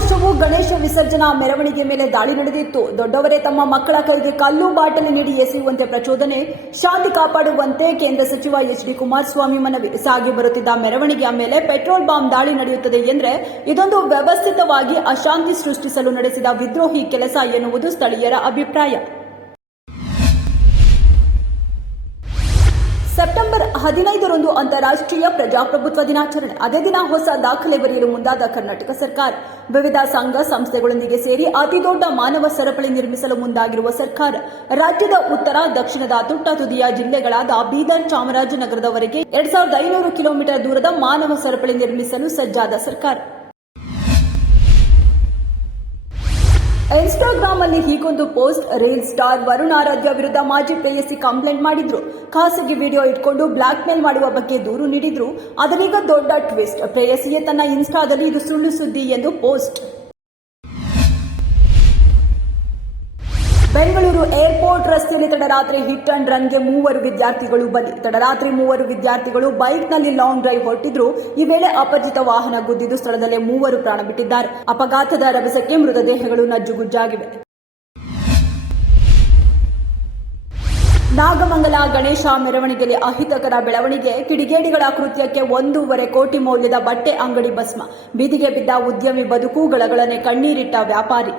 ವರ್ಷವೂ ಗಣೇಶ ವಿಸರ್ಜನಾ ಮೆರವಣಿಗೆ ಮೇಲೆ ದಾಳಿ ನಡೆದಿತ್ತು. ದೊಡ್ಡವರೇ ತಮ್ಮ ಮಕ್ಕಳ ಕೈಗೆ ಕಲ್ಲು ಬಾಟಲಿ ನೀಡಿ ಎಸೆಯುವಂತೆ ಪ್ರಚೋದನೆ, ಶಾಂತಿ ಕಾಪಾಡುವಂತೆ ಕೇಂದ್ರ ಸಚಿವ ಎಚ್.ಡಿ. ಕುಮಾರಸ್ವಾಮಿ ಮನವಿ. ಸಾಗಿ ಬರುತ್ತಿದ್ದ ಮೆರವಣಿಗೆಯ ಮೇಲೆ ಪೆಟ್ರೋಲ್ ಬಾಂಬ್ ದಾಳಿ ನಡೆಯುತ್ತದೆ ಎಂದರೆ ಇದೊಂದು ವ್ಯವಸ್ಥಿತವಾಗಿ ಅಶಾಂತಿ ಸೃಷ್ಟಿಸಲು ನಡೆಸಿದ ವಿದ್ರೋಹಿ ಕೆಲಸ ಎನ್ನುವುದು ಸ್ಥಳೀಯರ ಅಭಿಪ್ರಾಯ. ಸೆಪ್ಟೆಂಬರ್ 15ರಂದು ಅಂತಾರಾಷ್ಟ್ರೀಯ ಪ್ರಜಾಪ್ರಭುತ್ವ ದಿನಾಚರಣೆ. ಅದೇ ದಿನ ಹೊಸ ದಾಖಲೆ ಬರೆಯಲು ಮುಂದಾದ ಕರ್ನಾಟಕ ಸರ್ಕಾರ. ವಿವಿಧ ಸಂಘ ಸಂಸ್ಥೆಗಳೊಂದಿಗೆ ಸೇರಿ ಅತಿದೊಡ್ಡ ಮಾನವ ಸರಪಳಿ ನಿರ್ಮಿಸಲು ಮುಂದಾಗಿರುವ ಸರ್ಕಾರ ರಾಜ್ಯದ ಉತ್ತರ, ದಕ್ಷಿಣದ ತುಟ್ಟ ತುದಿಯ ಜಿಲ್ಲೆಗಳಾದ ಬೀದರ್, ಚಾಮರಾಜನಗರದವರೆಗೆ 2500 ಕಿಲೋಮೀಟರ್ ದೂರದ ಮಾನವ ಸರಪಳಿ ನಿರ್ಮಿಸಲು ಸಜ್ಜಾದ ಸರ್ಕಾರ. ಇನ್ಸ್ಟಾಗ್ರಾಮ್ ಅಲ್ಲಿ ಹೀಗೊಂದು ಪೋಸ್ಟ್. ರೀಲ್ ಸ್ಟಾರ್ ವರುಣ್ ಆರಾಧ್ಯ ವಿರುದ್ಧ ಮಾಜಿ ಪ್ರೇಯಸಿ ಕಂಪ್ಲೇಂಟ್ ಮಾಡಿದ್ರು. ಖಾಸಗಿ ವಿಡಿಯೋ ಇಟ್ಕೊಂಡು ಬ್ಲಾಕ್ ಮೇಲ್ ಮಾಡುವ ಬಗ್ಗೆ ದೂರು ನೀಡಿದ್ರು. ಅದರೀಗ ದೊಡ್ಡ ಟ್ವಿಸ್ಟ್. ಪ್ರೇಯಸಿಯೇ ತನ್ನ ಇನ್ಸ್ಟಾದಲ್ಲಿ ಇದು ಸುಳ್ಳು ಸುದ್ದಿ ಎಂದು ಪೋಸ್ಟ್. ಬೆಂಗಳೂರು ಏರ್ಪೋರ್ಟ್ ರಸ್ತೆಯಲ್ಲಿ ತಡರಾತ್ರಿ ಹಿಟ್ ಅಂಡ್ ರನ್ಗೆ 3 ವಿದ್ಯಾರ್ಥಿಗಳು ಬಲಿ. ತಡರಾತ್ರಿ 3 ವಿದ್ಯಾರ್ಥಿಗಳು ಬೈಕ್ನಲ್ಲಿ ಲಾಂಗ್ ಡ್ರೈವ್ ಹೊರಟಿದ್ರು. ಈ ವೇಳೆ ಅಪರಿಚಿತ ವಾಹನ ಗುದ್ದಿದ್ದು ಸ್ಥಳದಲ್ಲೇ 3 ಪ್ರಾಣ ಬಿಟ್ಟಿದ್ದಾರೆ. ಅಪಘಾತದ ರಭಸಕ್ಕೆ ಮೃತದೇಹಗಳು ನಜ್ಜುಗುಜ್ಜಾಗಿವೆ. ನಾಗಮಂಗಲ ಗಣೇಶ ಮೆರವಣಿಗೆಯಲ್ಲಿ ಅಹಿತಕರ ಬೆಳವಣಿಗೆ. ಕಿಡಿಗೇಡಿಗಳ ಕೃತ್ಯಕ್ಕೆ 1.5 ಕೋಟಿ ಮೌಲ್ಯದ ಬಟ್ಟೆ ಅಂಗಡಿ ಭಸ್ಮ. ಬೀದಿಗೆ ಬಿದ್ದ ಉದ್ಯಮಿ ಬದುಕು, ಗಳಗಳನೆ ಕಣ್ಣೀರಿಟ್ಟ ವ್ಯಾಪಾರಿ.